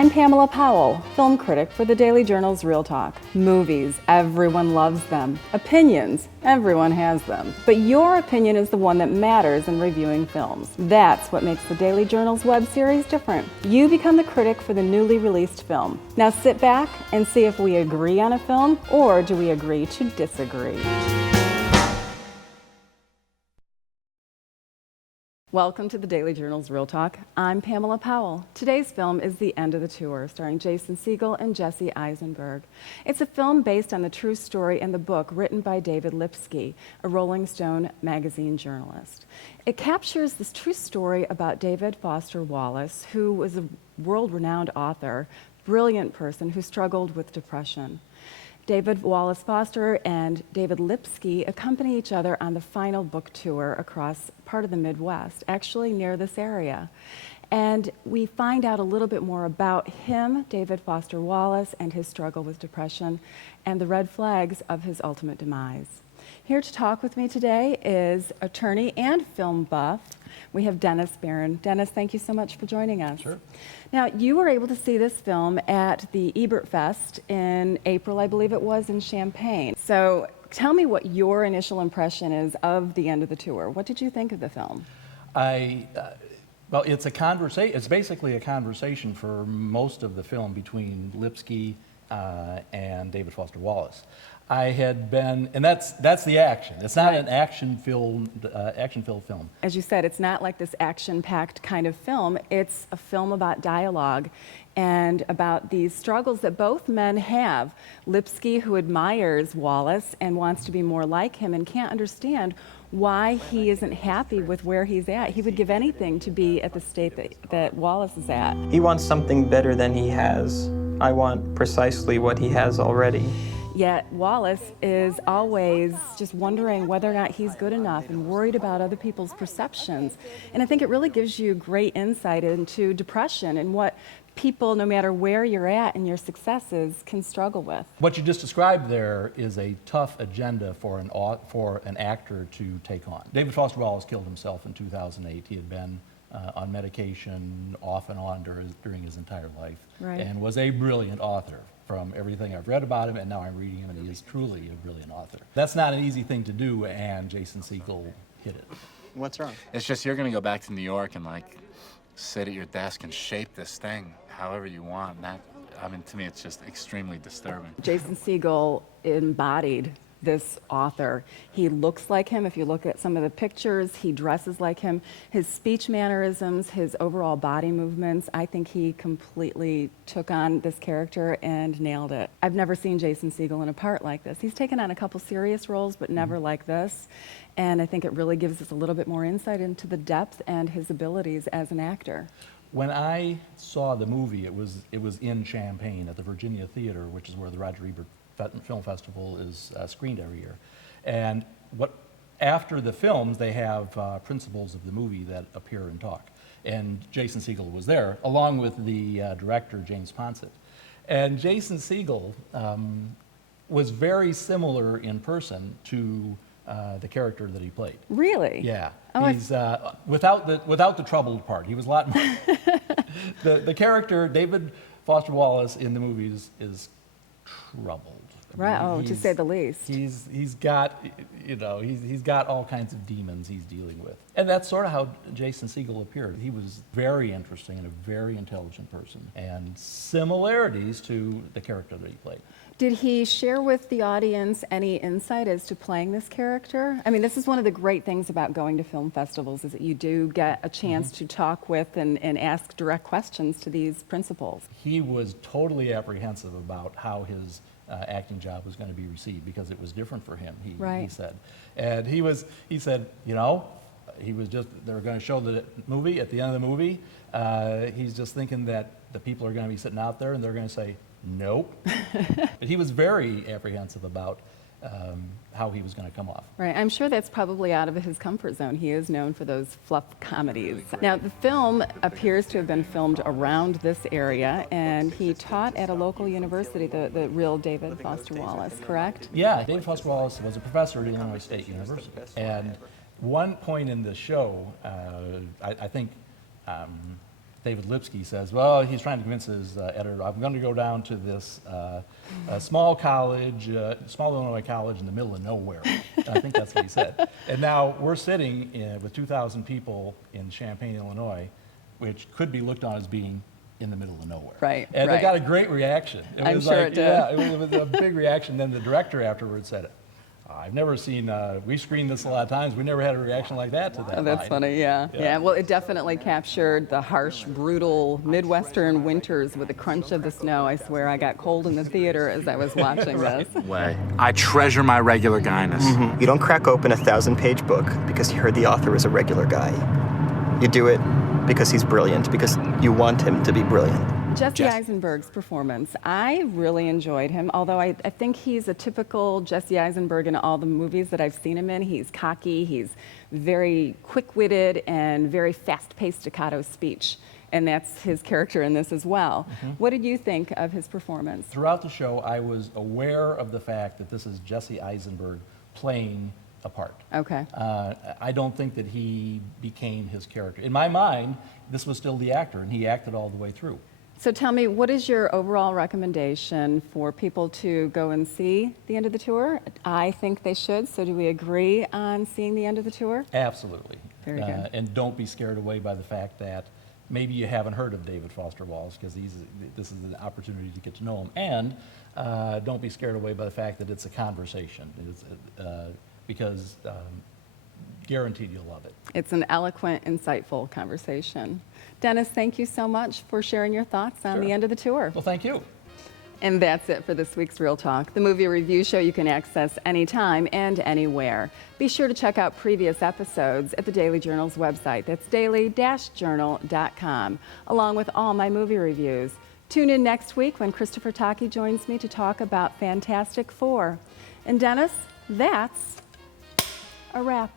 I'm Pamela Powell, film critic for the Daily Journal's Real Talk. Movies, everyone loves them. Opinions, everyone has them. But your opinion is the one that matters in reviewing films. That's what makes the Daily Journal's web series different. You become the critic for the newly released film. Now sit back and see if we agree on a film, or do we agree to disagree. Welcome to the Daily Journal's Real Talk. I'm Pamela Powell. Today's film is The End of the Tour, starring Jason Segel and Jesse Eisenberg. It's a film based on the true story and the book written by David Lipsky, a Rolling Stone magazine journalist. It captures this true story about David Foster Wallace, who was a world-renowned author, brilliant person who struggled with depression. David Wallace Foster and David Lipsky accompany each other on the final book tour across part of the Midwest, actually near this area. And we find out a little bit more about him, David Foster Wallace, and his struggle with depression, and the red flags of his ultimate demise. Here to talk with me today is attorney and film buff. We have Dennis Barron. Dennis, thank you so much for joining us. Sure. Now, you were able to see this film at the Ebert Fest in April, I believe it was, in Champaign. So tell me what your initial impression is of The End of the Tour. What did you think of the film? Well, it's a conversation. It's basically a conversation for most of the film between Lipsky and David Foster Wallace. I had been, and that's the action. It's not an action-filled film. As you said, it's not like this action-packed kind of film. It's a film about dialogue and about these struggles that both men have. Lipsky, who admires Wallace and wants to be more like him and can't understand why he isn't happy with where he's at. He would give anything to be at the state that Wallace is at. He wants something better than he has. I want precisely what he has already. Yet Wallace is always just wondering whether or not he's good enough and worried about other people's perceptions. And I think it really gives you great insight into depression and what people, no matter where you're at in your successes, can struggle with. What you just described there is a tough agenda for an actor to take on. David Foster Wallace killed himself in 2008. He had been on medication off and on during his entire life, and was a brilliant author. From everything I've read about him, and now I'm reading him, and he is truly a brilliant author. That's not an easy thing to do, and Jason Segel hit it. What's wrong? It's just you're gonna go back to New York and like sit at your desk and shape this thing however you want. And that, I mean, to me, it's just extremely disturbing. Jason Segel embodied this author. He looks like him. If you look at some of the pictures, he dresses like him. His speech mannerisms, his overall body movements, I think he completely took on this character and nailed it. I've never seen Jason Segel in a part like this. He's taken on a couple serious roles, but never like this. And I think it really gives us a little bit more insight into the depth and his abilities as an actor. When I saw the movie, it was in Champaign at the Virginia Theater, which is where the Roger Ebert Film Festival is screened every year. And after the films, they have principals of the movie that appear and talk. And Jason Segel was there, along with the director, James Ponset. And Jason Segel was very similar in person to the character that he played. Really? Yeah. Oh, He's without the troubled part. He was a lot more. the character, David Foster Wallace in the movies, is troubled. Right, to say the least. He's got all kinds of demons he's dealing with. And that's sort of how Jason Segel appeared. He was very interesting and a very intelligent person, and similarities to the character that he played. Did he share with the audience any insight as to playing this character? I mean, this is one of the great things about going to film festivals, is that you do get a chance to talk with and ask direct questions to these principals. He was totally apprehensive about how his acting job was going to be received, because it was different for him, he said. And he said, they were going to show the movie. At the end of the movie, he's just thinking that the people are going to be sitting out there and they're going to say, nope. But he was very apprehensive about how he was going to come off. Right, I'm sure that's probably out of his comfort zone. He is known for those fluff comedies. Now, the film appears to have been filmed around this area, and he taught at a local university, the real David Foster Wallace, correct? Yeah, David Foster Wallace was a professor at Illinois State University. And one point in the show, I think David Lipsky says, well, he's trying to convince his editor, I'm going to go down to this small college, small Illinois college in the middle of nowhere. I think that's what he said. And now we're sitting with 2,000 people in Champaign, Illinois, which could be looked on as being in the middle of nowhere. Right, And right. they got a great reaction. I'm sure it did. Yeah, it was a big reaction. Then the director afterwards said, I've never seen, we screened this a lot of times, we never had a reaction like that to that Oh, that's line." funny, yeah. Yeah. Yeah, well, it definitely captured the harsh, brutal Midwestern winters with the crunch of the snow. I swear I got cold in the theater as I was watching this. Way. I treasure my regular guyness. You don't crack open a 1,000-page book because you heard the author is a regular guy. You do it because he's brilliant, because you want him to be brilliant. Jesse Eisenberg's performance, I really enjoyed him, although I think he's a typical Jesse Eisenberg in all the movies that I've seen him in. He's cocky, he's very quick-witted, and very fast-paced staccato speech. And that's his character in this as well. What did you think of his performance? Throughout the show, I was aware of the fact that this is Jesse Eisenberg playing a part. Okay. I don't think that he became his character. In my mind, this was still the actor, and he acted all the way through. So tell me, what is your overall recommendation for people to go and see the end of the tour? I think they should, so do we agree on seeing the end of the tour? Absolutely. Very good. And don't be scared away by the fact that maybe you haven't heard of David Foster Wallace, because this is an opportunity to get to know him. And don't be scared away by the fact that it's a conversation, because guaranteed you'll love it. It's an eloquent, insightful conversation. Dennis, thank you so much for sharing your thoughts on Sure. the end of the tour. Well, thank you. And that's it for this week's Real Talk, the movie review show you can access anytime and anywhere. Be sure to check out previous episodes at the Daily Journal's website. That's daily-journal.com, along with all my movie reviews. Tune in next week when Christopher Taki joins me to talk about Fantastic Four. And Dennis, that's a wrap.